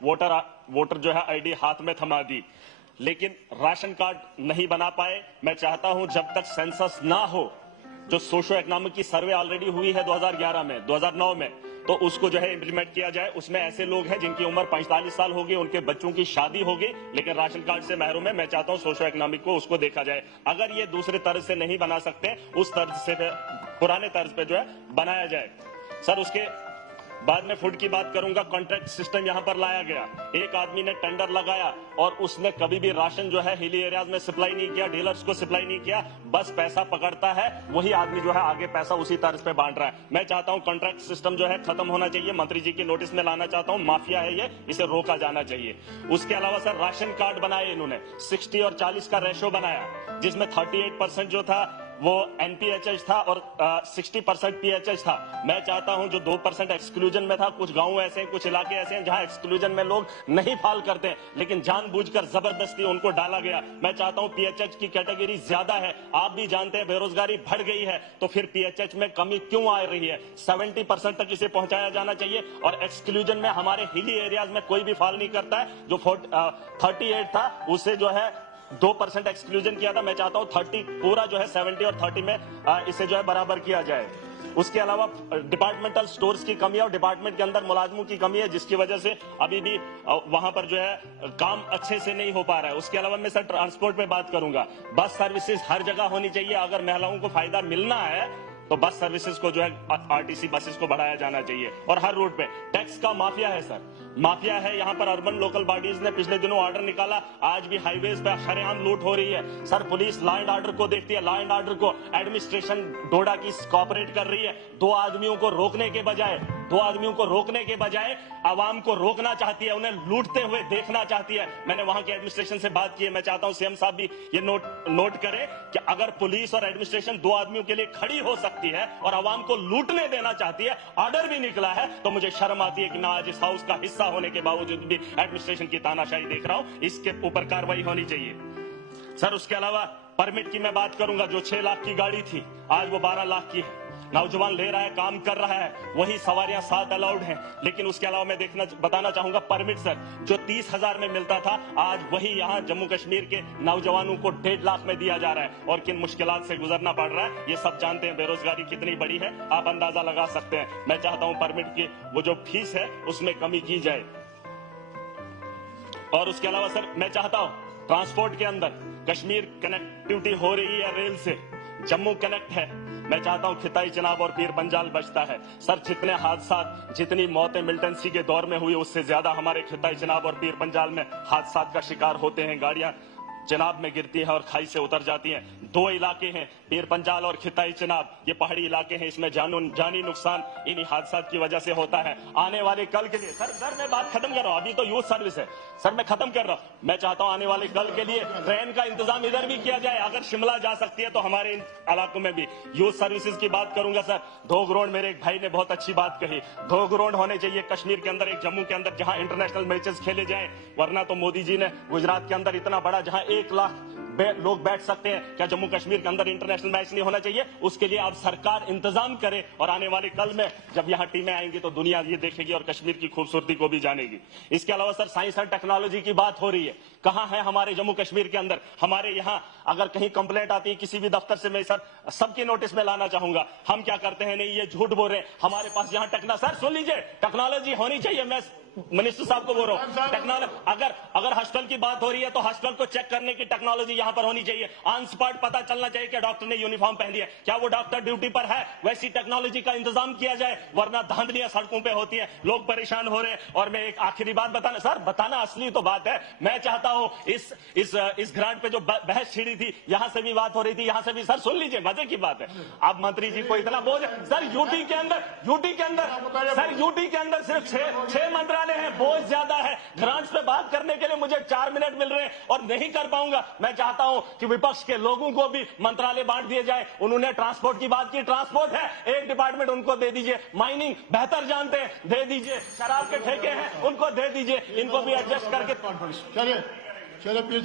Voter जो है ID हाथ में थमा दी, लेकिन राशन कार्ड नहीं बना पाए। मैं चाहता हूं जब तक सेंसस ना हो, जो सोशो इकोनॉमिक की सर्वे ऑलरेडी हुई है 2011 में, 2009 में, तो उसको जो है इंप्लीमेंट किया जाए। उसमें ऐसे लोग हैं जिनकी उम्र 45 साल होगी, उनके बच्चों की शादी होगी, लेकिन राशन कार्ड से महरूम है। मैं चाहता हूं सोशो इकोनॉमिक को उसको देखा जाए। अगर ये दूसरे तर्ज से नहीं बना सकते, उस तर्ज से पुराने तर्ज पे जो है बनाया जाए। सर, उसके बाद में फूड की बात करूंगा। कॉन्ट्रैक्ट सिस्टम यहां पर लाया गया। एक आदमी ने टेंडर लगाया और उसने कभी भी राशन जो है हिली एरियाज में सप्लाई नहीं किया, डीलर्स को सप्लाई नहीं किया, बस पैसा पकड़ता है, वही आदमी जो है आगे पैसा उसी तर्ज पे बांट रहा है। मैं चाहता हूं कॉन्ट्रैक्ट सिस्टम जो है खत्म होना चाहिए। मंत्री जी की नोटिस में लाना चाहता हूं, माफिया है ये, इसे रोका जाना चाहिए। उसके अलावा सर, राशन कार्ड बनाए इन्होंने, 60 और 40 का रेशो बनाया, जिसमें 38% जो था वो एनपीएचएच था और 60% पीएचएच था। मैं चाहता हूं जो 2% एक्सक्लूजन में था, कुछ गांव ऐसे हैं, कुछ इलाके ऐसे हैं जहां एक्सक्लूजन में लोग नहीं फाल करते हैं, लेकिन जानबूझकर जबरदस्ती उनको डाला गया। मैं चाहता हूं पीएचएच की कैटेगरी ज्यादा है, आप भी जानते हैं बेरोजगारी बढ़ गई है, तो फिर पीएचएच में कमी क्यों आ रही है? 70% तक इसे पहुंचाया जाना चाहिए। और एक्सक्लूजन में हमारे हिली एरियाज में कोई भी फाल नहीं करता है। जो 38 था उसे जो है 2% एक्सक्लूजन किया था। मैं चाहता हूं 30 पूरा जो है 70 और 30 में इसे जो है बराबर किया जाए। उसके अलावा डिपार्टमेंटल स्टोर्स की कमी है और डिपार्टमेंट के अंदर मुलाजमों की कमी है, जिसकी वजह से अभी भी वहां पर जो है काम अच्छे से नहीं हो पा रहा है। उसके अलावा मैं सर ट्रांसपोर्ट पे बात करूंगा। बस सर्विसेज हर जगह होनी चाहिए। अगर महिलाओं को फायदा मिलना है तो बस सर्विसेज को जो है आरटीसी बसेस को बढ़ाया जाना चाहिए। और हर रूट पे टैक्स का माफिया है सर, माफिया है। यहाँ पर अर्बन लोकल बॉडीज ने पिछले दिनों ऑर्डर निकाला, आज भी हाईवेज पे शरेआम लूट हो रही है। Sir, police law and order को देखती है, लॉ एंड ऑर्डर को एडमिनिस्ट्रेशन डोडा की कॉपरेट कर रही है। दो आदमियों को रोकने के बजाय आवाम को रोकना चाहती है, उन्हें लूटते हुए देखना चाहती है। मैंने वहां के एडमिनिस्ट्रेशन से बात की है। मैं चाहता हूं सीएम साहब भी ये नोट करें कि अगर पुलिस और एडमिनिस्ट्रेशन दो आदमियों के लिए खड़ी हो सकती है और आवाम को लूटने देना चाहती है, ऑर्डर भी निकला है, तो मुझे शर्म आती है कि मैं आज इस हाउस का हिस्सा होने के बावजूद भी एडमिनिस्ट्रेशन की तानाशाही देख रहा हूं। इसके ऊपर कार्रवाई होनी चाहिए। सर, उसके अलावा परमिट की मैं बात करूंगा। जो 6 लाख की गाड़ी थी, आज वो 12 लाख की है। नौजवान ले रहा है, काम कर रहा है, वही सवारियां 7 अलाउड हैं। लेकिन उसके अलावा मैं बताना चाहूंगा परमिट सर, जो 30,000 में मिलता था, आज वही यहां जम्मू कश्मीर के नौजवानों को 1.5 लाख में दिया जा रहा है। और किन मुश्किलात से गुजरना पड़ रहा है ये सब जानते हैं। बेरोजगारी कितनी बड़ी है आप अंदाजा लगा सकते हैं। मैं चाहता हूं परमिट की वो जो फीस है उसमें कमी की जाए। और उसके अलावा सर, मैं चाहता हूं ट्रांसपोर्ट के अंदर कश्मीर कनेक्टिविटी हो रही है रेल से, जम्मू कनेक्ट है। मैं चाहता हूं खिताई चिनाब और पीर पंजाल बचता है। सर, जितने हादसा, जितनी मौतें मिलिटेंसी के दौर में हुई, उससे ज्यादा हमारे खिताई चिनाब और पीर पंजाल में हादसा का शिकार होते हैं। गाड़ियां चिनाब में गिरती हैं और खाई से उतर जाती हैं। 2 इलाके हैं, पीर पंजाल और खिताई चिनाब, ये पहाड़ी इलाके हैं। इसमें जानी नुकसान इन्हीं हादसा की वजह से होता है। आने वाले कल के लिए सर मैं बात खत्म कर रहा हूं, अभी तो यूथ सर्विस है सर, मैं खत्म कर रहा हूं। मैं चाहता हूं आने वाले कल के लिए ट्रेन का इंतजाम इधर भी किया जाए। अगर शिमला जा सकती है तो हमारे इन इलाकों में भी। यूथ सर्विसेज की बात करूंगा सर, 2 ग्राउंड, मेरे एक भाई ने बहुत अच्छी बात कही, 2 ग्राउंड होने चाहिए कश्मीर के अंदर, एक जम्मू के अंदर, जहां इंटरनेशनल मैचेस खेले जाएं। वरना तो मोदी जी ने गुजरात के अंदर इतना बड़ा, जहां 1 लाख लोग बैठ सकते हैं, क्या जम्मू कश्मीर के अंदर इंटरनेशनल मैच नहीं होना चाहिए? उसके लिए अब सरकार इंतजाम करे। और आने वाले कल में जब यहां टीमें आएंगी तो दुनिया ये देखेगी और कश्मीर की खूबसूरती को भी जानेगी। इसके अलावा सर, साइंस एंड टेक्नोलॉजी की बात हो रही है, कहां है हमारे जम्मू कश्मीर के अंदर? हमारे यहां अगर कहीं कंप्लेंट आती है किसी भी दफ्तर से, मैं सर सबकी नोटिस में लाना चाहूंगा। हम क्या करते हैं, नहीं ये झूठ बोल रहे हैं। हमारे पास यहां सर सुन लीजिए, टेक्नोलॉजी होनी चाहिए। मैं मिनिस्टर साहब को बोल रहा हूं, टेक्नोलॉजी, अगर हॉस्टल की बात हो रही है तो हॉस्टल को चेक करने की टेक्नोलॉजी यहां पर होनी चाहिए। ऑन स्पॉट पता चलना चाहिए कि डॉक्टर ने यूनिफॉर्म पहन लिया, क्या वो डॉक्टर ड्यूटी पर है? वैसी टेक्नोलॉजी का इंतजाम किया जाए, वरना धांधलियां सड़कों पे होती हैं, लोग परेशान हो रहे हैं। और मैं एक आखिरी बात बताना असली तो बात है। मैं चाहता हूं इस ग्रांट पे जो बहस छिड़ी थी, यहां से भी बात हो रही थी, यहां से भी। सर सुन लीजिए, मजे की बात है। अब मंत्री जी को इतना बोझ सर, यूटी के अंदर सिर्फ 6 मंत्रालय हैं, बोझ ज्यादा है। ग्रांट्स पे बात करने के लिए मुझे 4 मिनट मिल रहे हैं और नहीं कर पाऊंगा। मैं चाहता हूं कि विपक्ष के लोगों को भी मंत्रालय बांट दिए जाए। उन्होंने ट्रांसपोर्ट की बात की, ट्रांसपोर्ट है, एक डिपार्टमेंट उनको दे दीजिए। माइनिंग बेहतर जानते हैं, दे दीजिए। शराब के ठेके हैं, उनको दे दीजिए। इनको भी एडजस्ट करके चलिए पीर